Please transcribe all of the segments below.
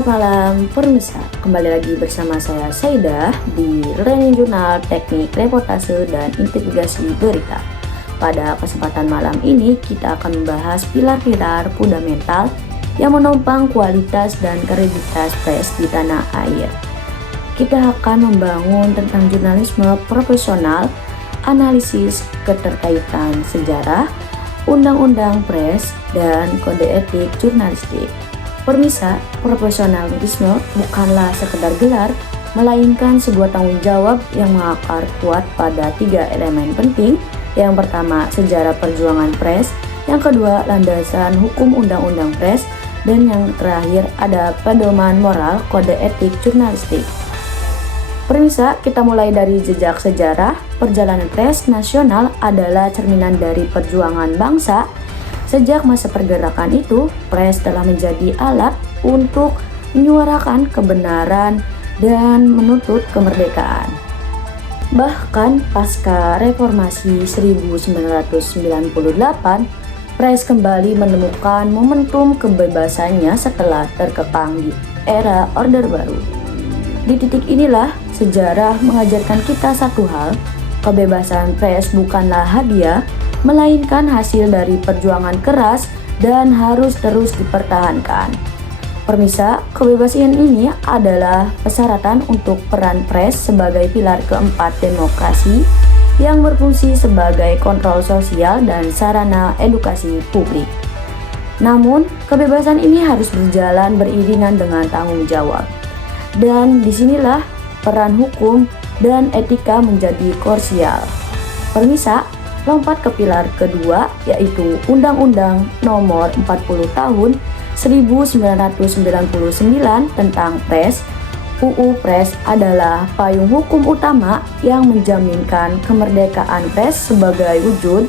Selamat malam, Permisa. Kembali lagi bersama saya Saidah di Learning Jurnal Teknik Reportase dan Investigasi Berita. Pada kesempatan malam ini kita akan membahas pilar-pilar fundamental yang menopang kualitas dan kredibilitas pers di tanah air. Kita akan membangun tentang jurnalisme profesional, analisis keterkaitan sejarah, undang-undang pers, dan kode etik jurnalistik. Permisa, profesionalisme bukanlah sekedar gelar, melainkan sebuah tanggung jawab yang mengakar kuat pada 3 elemen penting. Yang pertama, sejarah perjuangan pers. Yang kedua, landasan hukum undang-undang pers. Dan yang terakhir, ada pedoman moral kode etik jurnalistik. Permisa, kita mulai dari jejak sejarah. Perjalanan pers nasional adalah cerminan dari perjuangan bangsa. Sejak masa pergerakan itu, pers telah menjadi alat untuk menyuarakan kebenaran dan menuntut kemerdekaan. Bahkan pasca reformasi 1998, pers kembali menemukan momentum kebebasannya setelah terkepang di era Orde Baru. Di titik inilah sejarah mengajarkan kita satu hal, kebebasan pers bukanlah hadiah, melainkan hasil dari perjuangan keras dan harus terus dipertahankan. Permisa, kebebasan ini adalah persyaratan untuk peran pers sebagai pilar keempat demokrasi yang berfungsi sebagai kontrol sosial dan sarana edukasi publik. Namun, kebebasan ini harus berjalan beriringan dengan tanggung jawab. Dan disinilah peran hukum dan etika menjadi krusial. Permisa, lompat ke pilar kedua, yaitu Undang-Undang Nomor 40 Tahun 1999 tentang Pers. UU Pers adalah payung hukum utama yang menjaminkan kemerdekaan pers sebagai wujud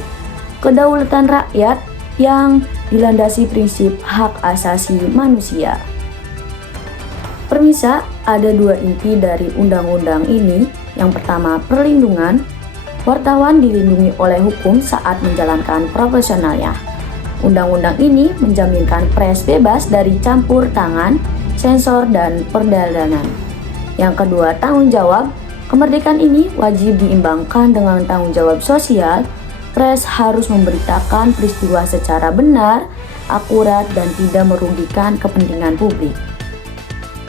kedaulatan rakyat yang dilandasi prinsip hak asasi manusia. Permisa, ada 2 inti dari undang-undang ini. Yang pertama, perlindungan. Wartawan dilindungi oleh hukum saat menjalankan profesionalnya. Undang-undang ini menjaminkan pers bebas dari campur tangan, sensor, dan perdagangan. Yang kedua, tanggung jawab. Kemerdekaan ini wajib diimbangkan dengan tanggung jawab sosial. Pers harus memberitakan peristiwa secara benar, akurat, dan tidak merugikan kepentingan publik.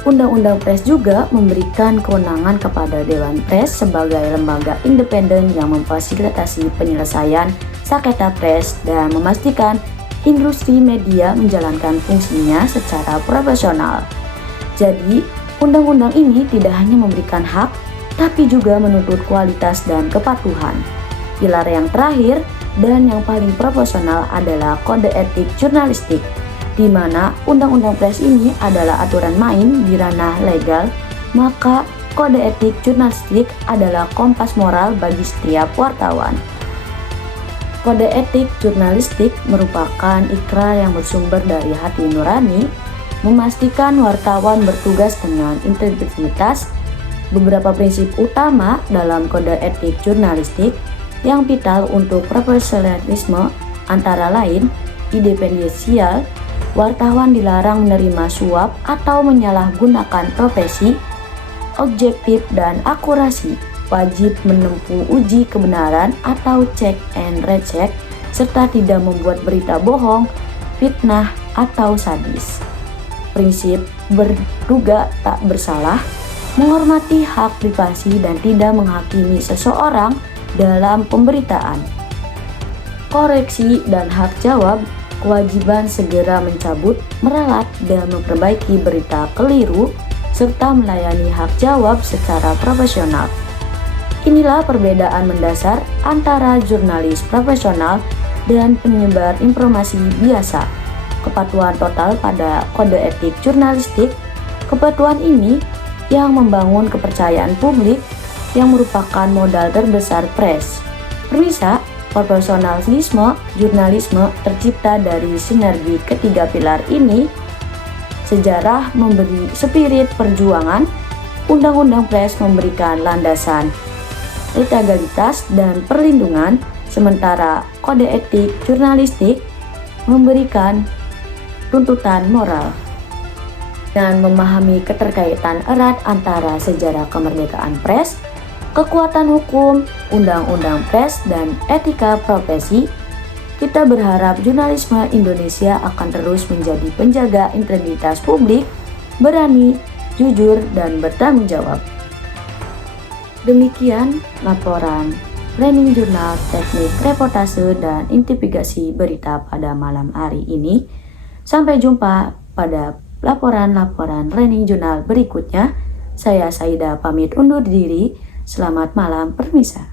Undang-undang pers juga memberikan kewenangan kepada Dewan Pers sebagai lembaga independen yang memfasilitasi penyelesaian sengketa pers dan memastikan industri media menjalankan fungsinya secara profesional. Jadi, undang-undang ini tidak hanya memberikan hak, tapi juga menuntut kualitas dan kepatuhan. Pilar yang terakhir dan yang paling profesional adalah kode etik jurnalistik, di mana undang-undang pers ini adalah aturan main di ranah legal, maka kode etik jurnalistik adalah kompas moral bagi setiap wartawan. Kode etik jurnalistik merupakan ikrar yang bersumber dari hati nurani, memastikan wartawan bertugas dengan integritas. Beberapa prinsip utama dalam kode etik jurnalistik yang vital untuk profesionalisme antara lain independensial. Wartawan dilarang menerima suap atau menyalahgunakan profesi, objektif dan akurasi, wajib menempuh uji kebenaran atau check and recheck, serta tidak membuat berita bohong, fitnah, atau sadis. Prinsip berduga tak bersalah, menghormati hak privasi dan tidak menghakimi seseorang dalam pemberitaan. Koreksi dan hak jawab, kewajiban segera mencabut, meralat, dan memperbaiki berita keliru, serta melayani hak jawab secara profesional. Inilah perbedaan mendasar antara jurnalis profesional dan penyebar informasi biasa. Kepatuhan total pada kode etik jurnalistik. Kepatuhan ini yang membangun kepercayaan publik yang merupakan modal terbesar pers. Permisa, profesionalisme jurnalisme tercipta dari sinergi ketiga pilar ini. Sejarah memberi spirit perjuangan, undang-undang pers memberikan landasan legalitas dan perlindungan, sementara kode etik jurnalistik memberikan tuntutan moral. dengan memahami keterkaitan erat antara sejarah kemerdekaan pers, kekuatan hukum, undang-undang pers, dan etika profesi, kita berharap jurnalisme Indonesia akan terus menjadi penjaga integritas publik, berani, jujur, dan bertanggung jawab. Demikian laporan Training Jurnal Teknik Reportase dan Investigasi Berita pada malam hari ini. Sampai jumpa pada laporan-laporan Training Jurnal berikutnya. Saya Saida pamit undur diri. Selamat malam, permisa.